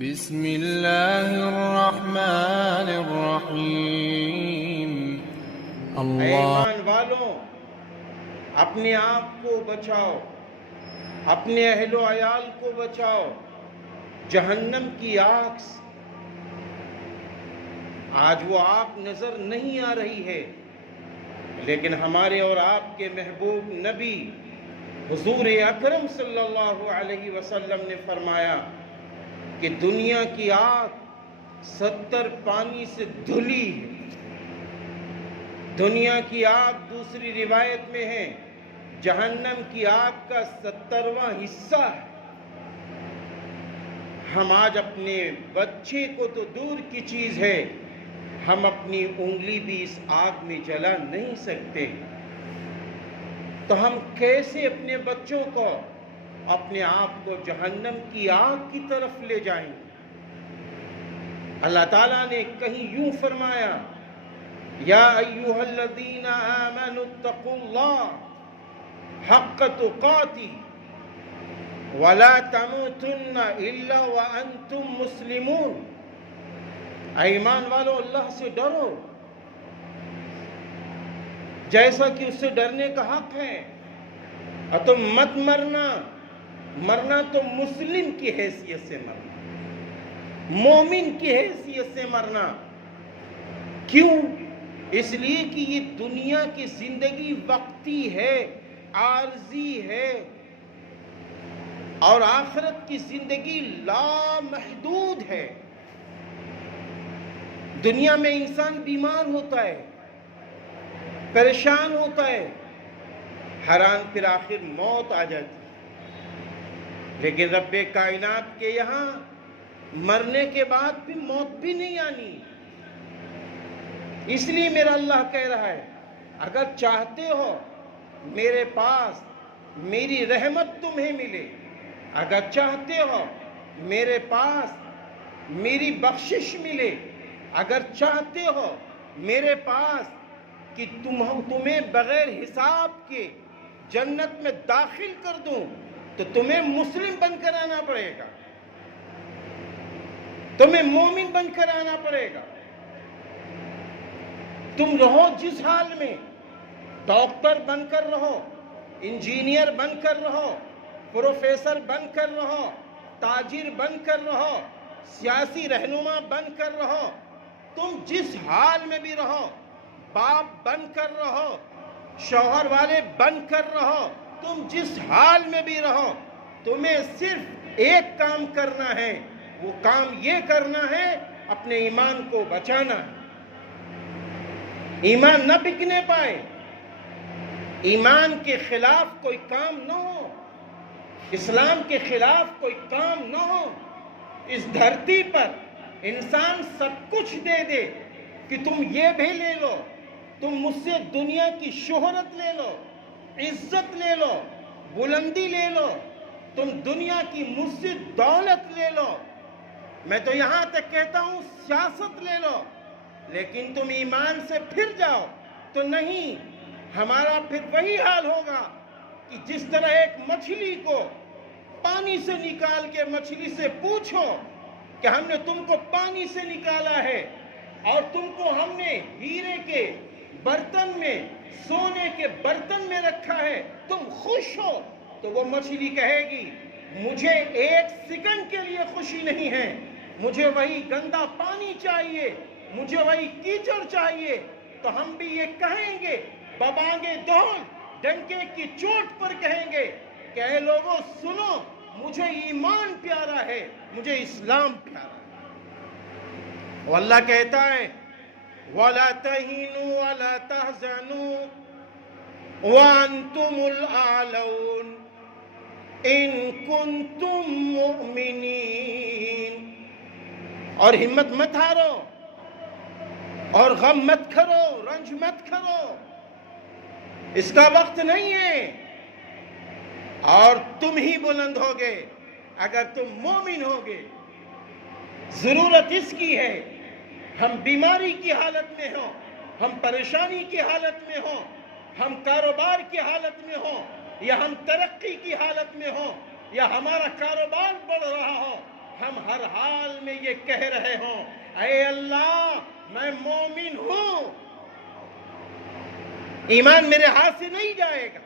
بسم اللہ الرحمن الرحیم۔ اے ایمان والوں، اپنے آپ کو بچاؤ، اپنے اہل و عیال کو بچاؤ جہنم کی آگ سے۔ آج وہ آگ نظر نہیں آ رہی ہے، لیکن ہمارے اور آپ کے محبوب نبی حضور اکرم صلی اللہ علیہ وسلم نے فرمایا کہ دنیا کی آگ 70 پانی سے دھلی ہے۔ دنیا کی آگ دوسری روایت میں ہے جہنم کی آگ کا 70واں حصہ ہے۔ ہم آج اپنے بچے کو تو دور کی چیز ہے، ہم اپنی انگلی بھی اس آگ میں جلا نہیں سکتے، تو ہم کیسے اپنے بچوں کو، اپنے آپ کو جہنم کی آگ کی طرف لے جائیں؟ اللہ تعالیٰ نے کہیں یوں فرمایا، یا ایھا الذین آمنوا اتقوا اللہ حق تقاتہ ولا تموتن الا وانتم مسلمون۔ اے ایمان والو، اللہ سے ڈرو جیسا کہ اس سے ڈرنے کا حق ہے، اور تم مت مرنا تو مسلم کی حیثیت سے مرنا، مومن کی حیثیت سے مرنا۔ کیوں؟ اس لیے کہ یہ دنیا کی زندگی وقتی ہے، عارضی ہے، اور آخرت کی زندگی لامحدود ہے۔ دنیا میں انسان بیمار ہوتا ہے، پریشان ہوتا ہے، حیران، پھر آخر موت آ جاتی ہے، لیکن رب کائنات کے یہاں مرنے کے بعد بھی موت بھی نہیں آنی۔ اس لیے میرا اللہ کہہ رہا ہے، اگر چاہتے ہو میرے پاس میری رحمت تمہیں ملے، اگر چاہتے ہو میرے پاس میری بخشش ملے، اگر چاہتے ہو میرے پاس کہ تمہیں بغیر حساب کے جنت میں داخل کر دوں، تو تمہیں مسلم بن کر آنا پڑے گا، تمہیں مومن بن کر آنا پڑے گا۔ تم رہو جس حال میں، ڈاکٹر بن کر رہو، انجینئر بن کر رہو، پروفیسر بن کر رہو، تاجر بن کر رہو، سیاسی رہنما بن کر رہو، تم جس حال میں بھی رہو، باپ بن کر رہو، شوہر والے بن کر رہو، تم جس حال میں بھی رہو، تمہیں صرف ایک کام کرنا ہے، وہ کام یہ کرنا ہے اپنے ایمان کو بچانا ہے۔ ایمان نہ بکنے پائے، ایمان کے خلاف کوئی کام نہ ہو، اسلام کے خلاف کوئی کام نہ ہو۔ اس دھرتی پر انسان سب کچھ دے دے کہ تم یہ بھی لے لو، تم مجھ سے دنیا کی شہرت لے لو، عزت لے لو، بلندی لے لو، تم دنیا کی مجھ سے دولت لے لو، میں تو یہاں تک کہتا ہوں سیاست لے لو، لیکن تم ایمان سے پھر جاؤ تو نہیں، ہمارا پھر وہی حال ہوگا کہ جس طرح ایک مچھلی کو پانی سے نکال کے مچھلی سے پوچھو کہ ہم نے تم کو پانی سے نکالا ہے اور تم کو ہم نے ہیرے کے برتن میں، سونے کے برتن میں رکھا ہے، تم خوش ہو؟ تو وہ مچھلی کہے گی مجھے ایک سیکنڈ کے لیے خوشی نہیں ہے، مجھے وہی گندا پانی چاہیے، مجھے وہی کیچڑ چاہیے۔ تو ہم بھی یہ کہیں گے، ببانگے دھول، ڈنکے کی چوٹ پر کہیں گے کہ اے لوگوں سنو، مجھے ایمان پیارا ہے، مجھے اسلام پیارا ہے۔ اور اللہ کہتا ہے وَلَا تَهِنُوا وَلَا تَحْزَنُوا وَأَنْتُمُ الْأَعْلَوْنَ إِن كُنتُم مُؤْمِنِينَ۔ اور ہمت مت ہارو، اور غم مت کرو، رنج مت کرو، اس کا وقت نہیں ہے، اور تم ہی بلند ہوگے اگر تم مومن ہوگے۔ ضرورت اس کی ہے ہم بیماری کی حالت میں ہوں، ہم پریشانی کی حالت میں ہوں، ہم کاروبار کی حالت میں ہوں، یا ہم ترقی کی حالت میں ہوں، یا ہمارا کاروبار بڑھ رہا ہو، ہم ہر حال میں یہ کہہ رہے ہوں اے اللہ میں مومن ہوں، ایمان میرے ہاتھ سے نہیں جائے گا۔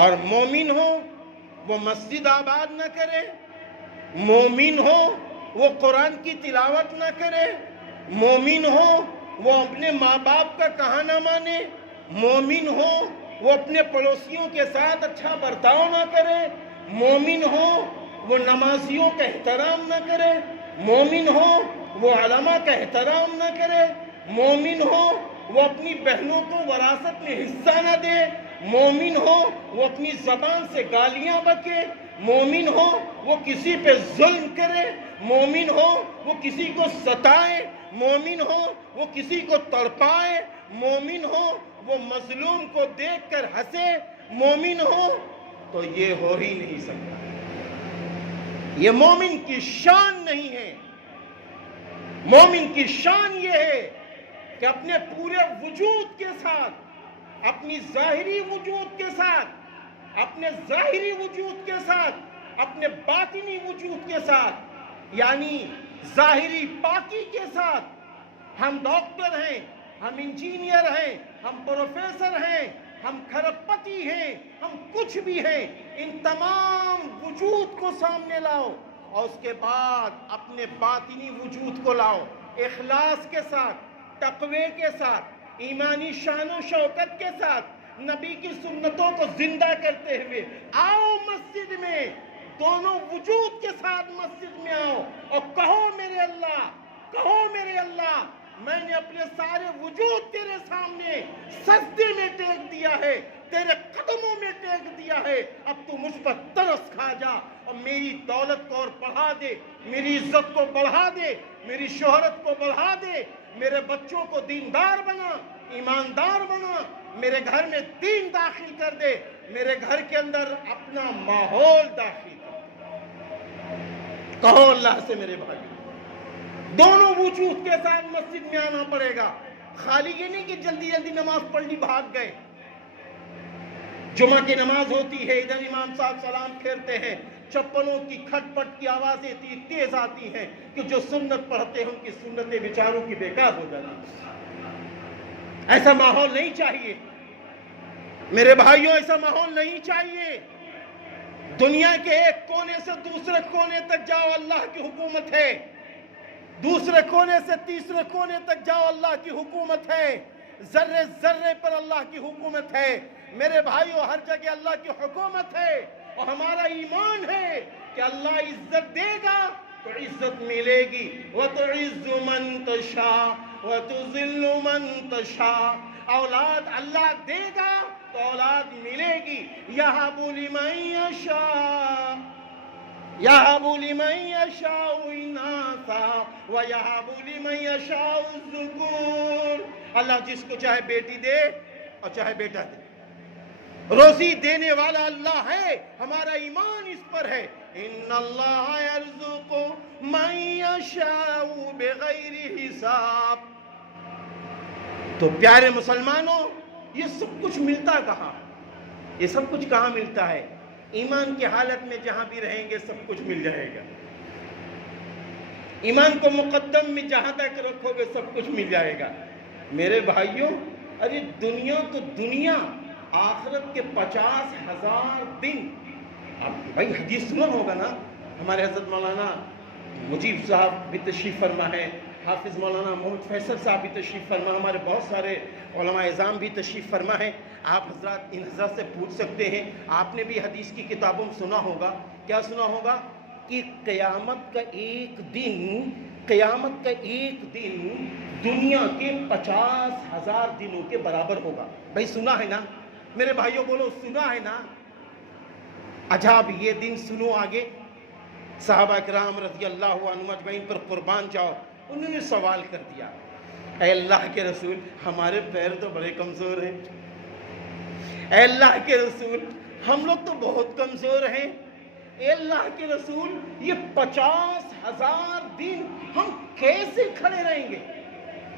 اور مومن ہو وہ مسجد آباد نہ کرے، مومن ہو وہ قرآن کی تلاوت نہ کرے، مومن ہو وہ اپنے ماں باپ کا کہا نہ مانے، مومن ہو وہ اپنے پڑوسیوں کے ساتھ اچھا برتاؤ نہ کرے، مومن ہو وہ نمازیوں کا احترام نہ کرے، مومن ہو وہ علماء کا احترام نہ کرے، مومن ہو وہ اپنی بہنوں کو وراثت میں حصہ نہ دے، مومن ہو وہ اپنی زبان سے گالیاں بکے، مومن ہو وہ کسی پہ ظلم کرے، مومن ہو وہ کسی کو ستائے، مومن ہو وہ کسی کو تڑپائے، مومن ہو وہ مظلوم کو دیکھ کر ہنسے، مومن ہو تو یہ ہو ہی نہیں سکتا۔ یہ مومن کی شان نہیں ہے۔ مومن کی شان یہ ہے کہ اپنے پورے وجود کے ساتھ، اپنی ظاہری وجود کے ساتھ، اپنے ظاہری وجود کے ساتھ، اپنے باطنی وجود کے ساتھ، یعنی ظاہری پاکی کے ساتھ، ہم ڈاکٹر ہیں، ہم انجینئر ہیں، ہم پروفیسر ہیں، ہم کھرب پتی ہیں، ہم کچھ بھی ہیں، ان تمام وجود کو سامنے لاؤ اور اس کے بعد اپنے باطنی وجود کو لاؤ، اخلاص کے ساتھ، تقوی کے ساتھ، ایمانی شان و شوکت کے ساتھ، نبی کی سنتوں کو زندہ کرتے ہوئے آؤ مسجد میں، دونوں وجود کے ساتھ مسجد میں آؤ اور کہو میرے اللہ، کہو میرے اللہ، میں نے اپنے سارے وجود تیرے سامنے سجدے میں ٹیک دیا ہے، تیرے قدموں میں ٹیک دیا ہے، اب تو مجھ پر ترس کھا جا اور میری دولت کو اور بڑھا دے، میری عزت کو بڑھا دے، میری شہرت کو بڑھا دے، میرے بچوں کو دیندار بنا، ایماندار بنا، میرے گھر میں دین داخل کر دے، میرے گھر کے اندر اپنا ماحول داخل کر دے۔ کہو اللہ سے میرے بھائی، دونوں وجود کے ساتھ مسجد میں آنا پڑے گا۔ خالی یہ نہیں کہ جلدی جلدی نماز پڑھ لی بھاگ گئے۔ جمعہ کی نماز ہوتی ہے، ادھر امام صاحب سلام پھیرتے ہیں، چپلوں کی کھٹ پٹ کی آوازیں اتنی تیز آتی ہیں کہ جو سنت پڑھتے ہیں ان کی سنتیں بیچاروں کی بیکار ہو جاتی ہیں۔ ایسا ماحول نہیں چاہیے میرے بھائیوں، ایسا ماحول نہیں چاہیے۔ دنیا کے ایک کونے سے دوسرے کونے تک جاؤ، اللہ کی حکومت ہے، دوسرے کونے سے تیسرے کونے تک جاؤ، اللہ کی حکومت ہے، ذرے ذرے پر اللہ کی حکومت ہے میرے بھائیوں، ہر جگہ اللہ کی حکومت ہے، اور ہمارا ایمان ہے کہ اللہ عزت دے گا تو عزت ملے گی، وَتُعِزُّ مَن تَشَاءُ وَتُذِلُّ مَن تَشَاءُ، اولاد اللہ دے گا تو اولاد ملے گی، يَهَبُ لِمَن يَشَاءُ يَهَبُ لِمَن يَشَاءُ إِنَاثًا وَيَهَبُ لِمَن يَشَاءُ الذُّكُورَ، اللہ جس کو چاہے بیٹی دے اور چاہے بیٹا دے، روزی دینے والا اللہ ہے، ہمارا ایمان اس پر ہے، ان اللہ یرزق من یشاء بغیر حساب۔ تو پیارے مسلمانوں، یہ سب کچھ ملتا کہاں؟ یہ سب کچھ کہاں ملتا ہے؟ ایمان کی حالت میں جہاں بھی رہیں گے سب کچھ مل جائے گا۔ ایمان کو مقدم میں جہاں تک رکھو گے سب کچھ مل جائے گا۔ میرے بھائیوں، ارے دنیا تو دنیا، آخرت کے 50,000 دن۔ اب بھائی حدیث سنا ہوگا نا، ہمارے حضرت مولانا مجیب صاحب بھی تشریف فرما ہے، حافظ مولانا محمد فیصل صاحب بھی تشریف فرما، ہمارے بہت سارے علماء اعظام بھی تشریف فرما ہے۔ آپ حضرات ان حضرات سے پوچھ سکتے ہیں، آپ نے بھی حدیث کی کتابوں میں سنا ہوگا، کیا سنا ہوگا کہ قیامت کا ایک دن دنیا کے 50,000 دنوں کے برابر ہوگا۔ بھائی سنا ہے نا میرے بھائیوں، بولو سنا ہے نا؟ اچھا اب یہ دن سنو آگے، صحابہ کرام رضی اللہ عنہم اجمعین پر قربان جاؤ، انہوں نے سوال کر دیا، اے اللہ کے رسول ہمارے پیر تو بڑے کمزور ہیں، اے اللہ کے رسول ہم لوگ تو بہت کمزور ہیں، اے اللہ کے رسول یہ 50,000 دن ہم کیسے کھڑے رہیں گے،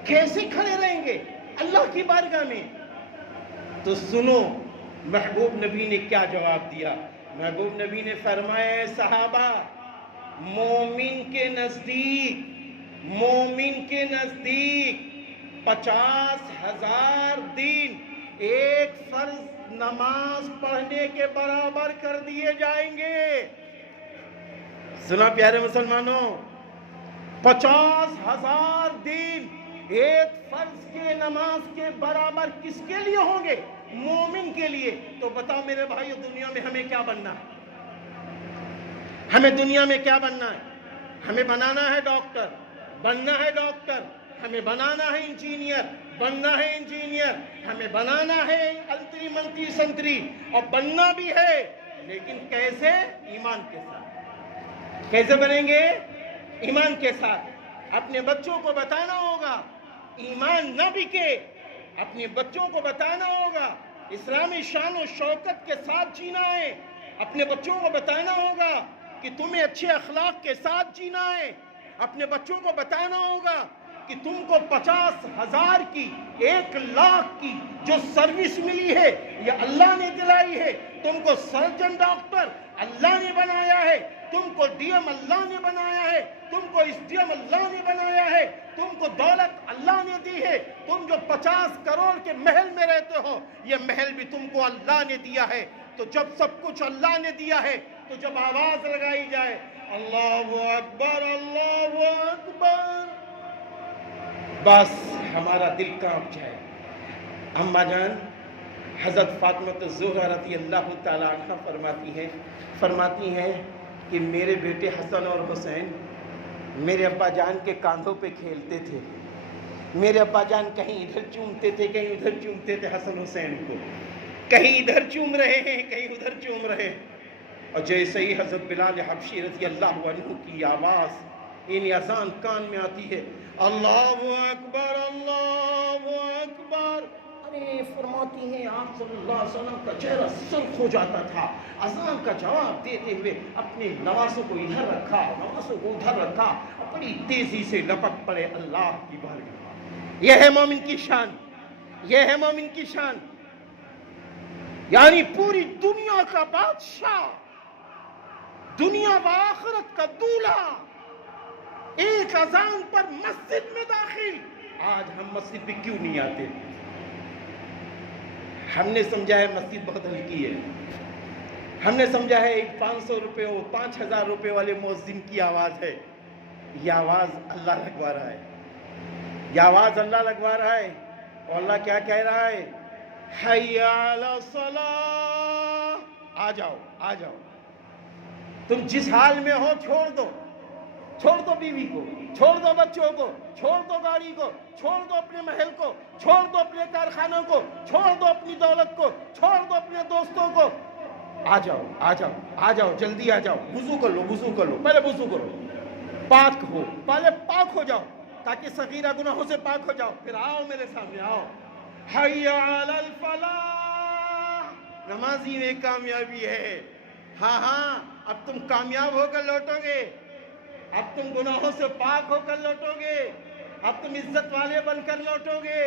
کیسے کھڑے رہیں گے اللہ کی بارگاہ میں؟ تو سنو محبوب نبی نے کیا جواب دیا، محبوب نبی نے فرمایا ہے صحابہ، مومن کے نزدیک 50,000 دن ایک فرض نماز پڑھنے کے برابر کر دیے جائیں گے۔ سنا پیارے مسلمانوں، 50,000 دن ایک فرض کے نماز کے برابر کس کے لیے ہوں گے؟ مومن کے لیے۔ تو بتاؤ میرے بھائیو، دنیا میں ہمیں کیا بننا ہے؟ ہمیں دنیا میں کیا بننا ہے؟ ہمیں بنانا ہے ڈاکٹر، بننا ہے ڈاکٹر، ہمیں بنانا ہے انجینئر، بننا ہے انجینئر، ہمیں بنانا ہے انتری منتری سنتری، اور بننا بھی ہے، لیکن کیسے؟ ایمان کے ساتھ۔ کیسے بنیں گے؟ ایمان کے ساتھ۔ اپنے بچوں کو بتانا ہوگا ایمان نہ بکے، اپنے بچوں کو بتانا ہوگا اسلامی شان و شوکت کے ساتھ جینا ہے، اپنے بچوں کو بتانا ہوگا کہ تمہیں اچھے اخلاق کے ساتھ جینا ہے، اپنے بچوں کو بتانا ہوگا کہ تم کو 50,000 کی 1,00,000 کی جو سروس ملی ہے یہ اللہ نے دلائی ہے، تم کو سرجن ڈاکٹر اللہ نے بنایا ہے، تم کو ڈی ایم اللہ نے بنایا ہے، تم کو ایس ڈی ایم اللہ نے بنایا ہے، تم کو دولت اللہ نے دی ہے، تم جو 50 کروڑ کے محل میں رہتے ہو یہ محل بھی تم کو اللہ نے دیا ہے۔ تو جب سب کچھ اللہ نے دیا ہے تو جب آواز لگائی جائے اللہ اکبر اللہ اکبر، بس ہمارا دل کانپ جائے۔ اماں جان حضرت فاطمہ الزہرا رضی اللہ تعالی عنہ فرماتی ہیں کہ میرے بیٹے حسن اور حسین میرے ابا جان کے کاندھوں پہ کھیلتے تھے، میرے ابا جان کہیں ادھر چومتے تھے کہیں ادھر چومتے تھے حسن حسین کو، کہیں ادھر چوم رہے ہیں کہیں ادھر چوم رہے ہیں۔ اور جیسے ہی حضرت بلال حبشی رضی اللہ عنہ کی آواز ان اذان کان میں آتی ہے اللہ اکبر اللہ اکبر، ارے فرماتی ہیں آپ صلی اللہ علیہ وسلم کا چہرہ سرخ ہو جاتا تھا، اذان کا جواب دیتے ہوئے اپنے نواسوں کو ادھر رکھا نواسوں کو ادھر رکھا، بڑی تیزی سے لپک پڑے اللہ کی بارگاہ۔ یہ ہے مومن کی شان، یہ ہے مومن کی شان، یعنی پوری دنیا کا بادشاہ، دنیا و آخرت کا دولہا، ایک اذان پر مسجد میں داخل۔ آج ہم مسجد میں کیوں نہیں آتے؟ ہم نے سمجھا ہے مسجد بہت ہلکی ہے، ہم نے سمجھا ہے ایک 500 روپے ہو 5,000 روپے والے مؤذن کی آواز ہے۔ یہ آواز اللہ لگوا رہا ہے، یہ آواز اللہ لگوا رہا ہے، اور اللہ کیا کہہ رہا ہے؟ حی علی الصلاۃ، آ جاؤ آ جاؤ، تم جس حال میں ہو چھوڑ دو، چھوڑ دو بیوی کو، چھوڑ دو بچوں کو، چھوڑ دو گاڑی کو، چھوڑ دو اپنے محل کو، چھوڑ دو اپنے کارخانوں کو، چھوڑ دو اپنی دولت کو، چھوڑ دو اپنے دوستوں کو، آ جاؤ آ جاؤ آ جاؤ، جلدی آ جاؤ، وضو کر لو وضو کر لو، پہلے وضو کرو، پاک ہو، پہلے پاک ہو جاؤ تاکہ صغیرہ گناہوں سے پاک ہو جاؤ، پھر آؤ میرے سامنے آؤ۔ حی علی الفلاح، نمازی میں کامیابی ہے۔ ہاں ہاں، اب تم کامیاب ہو کر لوٹو گے، اب تم گناہوں سے پاک ہو کر لوٹو گے، اب تم عزت والے بن کر لوٹو گے،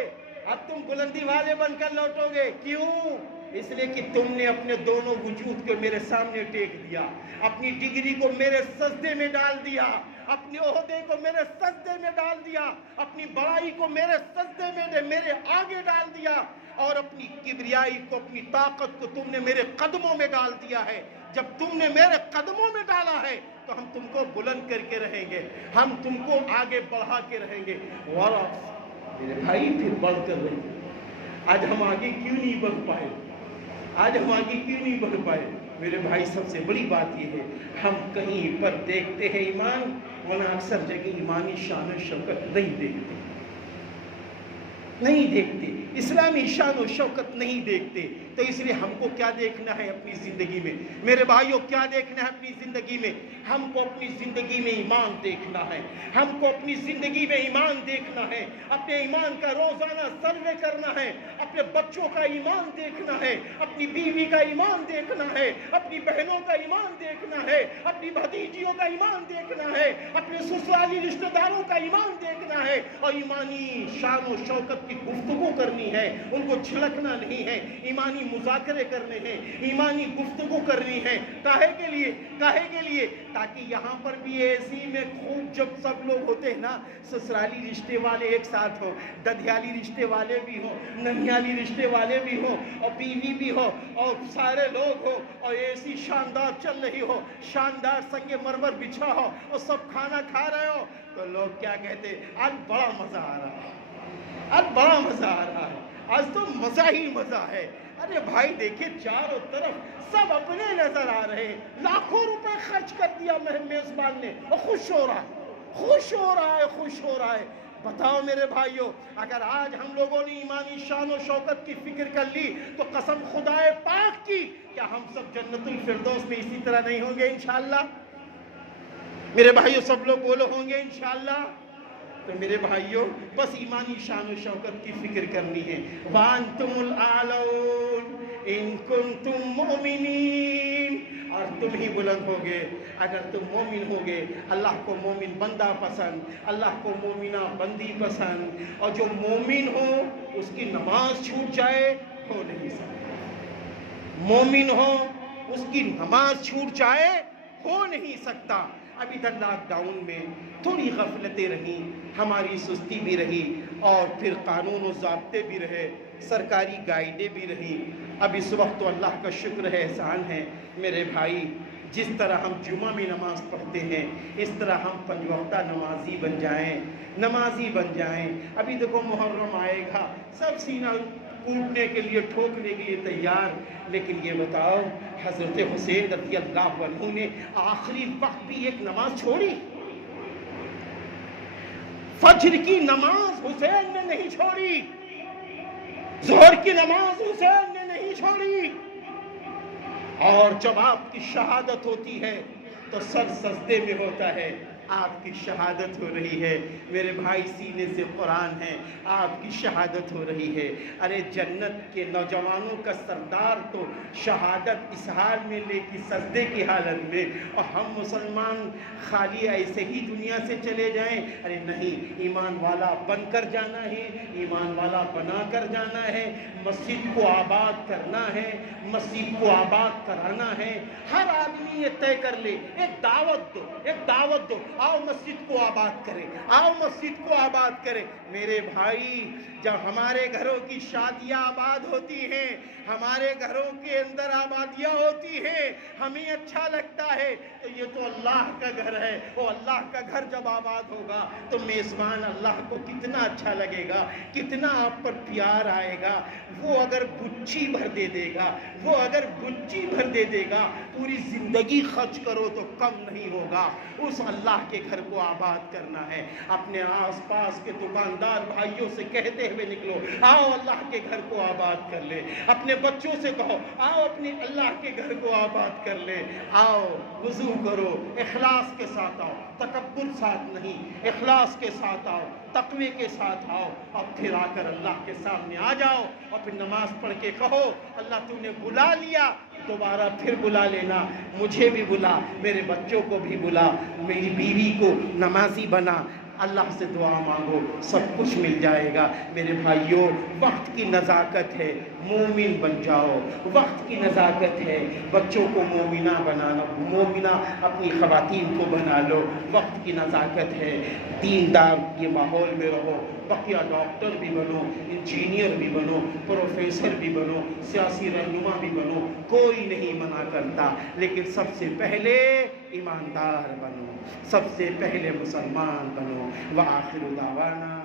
اب تم بلندی والے بن کر لوٹو گے۔ کیوں؟ اس لیے کہ تم نے اپنے دونوں وجود کو میرے سامنے ٹیک دیا، اپنی ڈگری کو میرے سجدے میں ڈال دیا، اپنے عہدے کو میرے سجدے میں ڈال دیا، اپنی بڑائی کو میرے سجدے میں میرے آگے ڈال دیا، اور اپنی کبریائی کو اپنی طاقت کو تم نے میرے قدموں میں ڈال دیا ہے۔ جب تم نے میرے قدموں میں ڈالا ہے تو ہم تم کو بلند کر کے رہیں گے، ہم تم کو آگے بڑھا کے رہیں گے۔ اور میرے بھائی پھر بڑھ کر رہیں گے۔ آج ہم آگے کیوں نہیں بڑھ پائے؟ آج ہم آگے کیوں نہیں بڑھ پائے؟ میرے بھائی سب سے بڑی بات یہ ہے ہم کہیں پر دیکھتے ہیں ایمان، ورنہ اکثر جگہ ایمانی شان و شوکت نہیں دیکھتے، نہیں دیکھتے، اسلامی شان و شوکت نہیں دیکھتے۔ تو اس لیے ہم کو کیا دیکھنا ہے اپنی زندگی میں؟ میرے بھائیوں کیا دیکھنا ہے اپنی زندگی میں؟ ہم کو اپنی زندگی میں ایمان دیکھنا ہے، ہم کو اپنی زندگی میں ایمان دیکھنا ہے، اپنے ایمان کا روزانہ سروے کرنا ہے، اپنے بچوں کا ایمان دیکھنا ہے، اپنی بیوی کا ایمان دیکھنا ہے، اپنی بہنوں کا ایمان دیکھنا ہے، اپنی بھتیجیوں کا ایمان دیکھنا ہے، اپنے سسرالی رشتہ داروں کا ایمان دیکھنا ہے، اور ایمانی شان و شوکت کی گفتگو کرنی ہے، ان کو چھلکنا نہیں ہے۔ ایمانی مذاکرے کرنے ہیں، ایمانی گفتگو کرنی ہے. کاہے کے لیے؟ تاکہ یہاں پر بھی ایسی میں خوب جب سب لوگ ہوتے ہیں نا، سسرالی رشتے والے ایک ساتھ ہو، ددھیالی رشتے والے بھی ہو، ننیالی رشتے والے بھی ہو، اور بیوی بھی ہو، اور سارے لوگ ہو، اور ایسی شاندار چل رہی ہو، شاندار سنگ مرمر بچھا ہو، اور سب کھانا کھا رہے ہو، تو لوگ کیا کہتے؟ آج بڑا مزہ آ رہا ہے، آج تو مزہ ہی مزہ ہے. ارے بھائی دیکھیں چاروں طرف سب اپنے نظر آ رہے ہیں، لاکھوں روپے خرچ کر دیا میزبان نے، اور خوش ہو رہا ہے. بتاؤ میرے بھائیوں، اگر آج ہم لوگوں نے ایمانی شان و شوکت کی فکر کر لی تو قسم خدائے پاک کی، کیا ہم سب جنت الفردوس میں اسی طرح نہیں ہوں گے انشاءاللہ؟ میرے بھائیوں سب لوگ بولو ہوں گے انشاءاللہ؟ تو میرے بھائیوں بس ایمانی شان و شوکت کی فکر کرنی ہے. وَأَنْتُمُ الْأَعْلَوْنَ إِن كُنتُم مُؤْمِنِينَ. اور تم ہی بلند ہوگے اگر تم مومن ہوگے. اللہ کو مومن بندہ پسند، اللہ کو مومنہ بندی پسند. اور جو مومن ہو اس کی نماز چھوٹ جائے ہو نہیں سکتا. مومن ہو اس کی نماز چھوٹ جائے ہو نہیں سکتا. ابھی تک لاک ڈاؤن میں تھوڑی غفلتیں رہیں، ہماری سستی بھی رہی، اور پھر قانون و ضابطے بھی رہے، سرکاری گائیڈیں بھی رہیں. اب اس وقت تو اللہ کا شکر ہے، احسان ہے میرے بھائی. جس طرح ہم جمعہ میں نماز پڑھتے ہیں اس طرح ہم 5 وقتہ نمازی بن جائیں. ابھی دیکھو محرم آئے گا، سب سینہ کوٹنے کے لیے، ٹھوکنے کے لیے تیار. لیکن یہ بتاؤ حضرت حسین رضی اللہ عنہ نے آخری وقت بھی ایک نماز چھوڑی؟ فجر کی نماز حسین نے نہیں چھوڑی، ظہر کی نماز حسین نے نہیں چھوڑی. اور جب آپ کی شہادت ہوتی ہے تو سر سجدے میں ہوتا ہے. آپ کی شہادت ہو رہی ہے میرے بھائی، سینے سے قرآن ہے، آپ کی شہادت ہو رہی ہے. ارے جنت کے نوجوانوں کا سردار تو شہادت اس حال میں لے کی سجدے کی حالت میں، اور ہم مسلمان خالی ایسے ہی دنیا سے چلے جائیں. ارے نہیں، ایمان والا بن کر جانا ہے، ایمان والا بنا کر جانا ہے. مسجد کو آباد کرنا ہے، مسجد کو آباد کرانا ہے. ہر آدمی یہ طے کر لے، ایک دعوت دو، آؤ مسجد کو آباد کرے. میرے بھائی جب ہمارے گھروں کی شادیاں آباد ہوتی ہیں، ہمارے گھروں کے اندر آبادیاں ہوتی ہیں، ہمیں اچھا لگتا ہے. تو یہ تو اللہ کا گھر ہے، وہ اللہ کا گھر جب آباد ہوگا تو میزبان اللہ کو کتنا اچھا لگے گا، کتنا آپ پر پیار آئے گا. وہ اگر بچی بھر دے دے گا پوری زندگی خرچ کرو تو کم نہیں ہوگا. اس اللہ کے گھر کو آباد کرنا ہے. اپنے آس پاس کے دکاندار بھائیوں سے کہتے ہوئے نکلو، آؤ اللہ کے گھر کو آباد کر لے. اپنے بچوں سے کہو، آؤ اپنے اللہ کے گھر کو آباد کر لے. آؤ وضو کرو، اخلاص کے ساتھ آؤ، تکبر ساتھ نہیں، اخلاص کے ساتھ آؤ، تقوی کے ساتھ آؤ، اور پھر آ کر اللہ کے سامنے آ جاؤ، اور پھر نماز پڑھ کے کہو اللہ تو نے بلا لیا، دوبارہ پھر بلا لینا. مجھے بھی بلا، میرے بچوں کو بھی بلا، میری بیوی کو نمازی بنا. اللہ سے دعا مانگو، سب کچھ مل جائے گا. میرے بھائیوں وقت کی نزاکت ہے، مومن بن جاؤ. وقت کی نزاکت ہے، بچوں کو مومنہ بنانا، مومنہ اپنی خواتین کو بنا لو. وقت کی نزاکت ہے، دیندار یہ ماحول میں رہو. بقیہ ڈاکٹر بھی بنو، انجینئر بھی بنو، پروفیسر بھی بنو، سیاسی رہنما بھی بنو، کوئی نہیں منع کرتا. لیکن سب سے پہلے ایماندار بنو، سب سے پہلے مسلمان بنو. وآخر دعوانا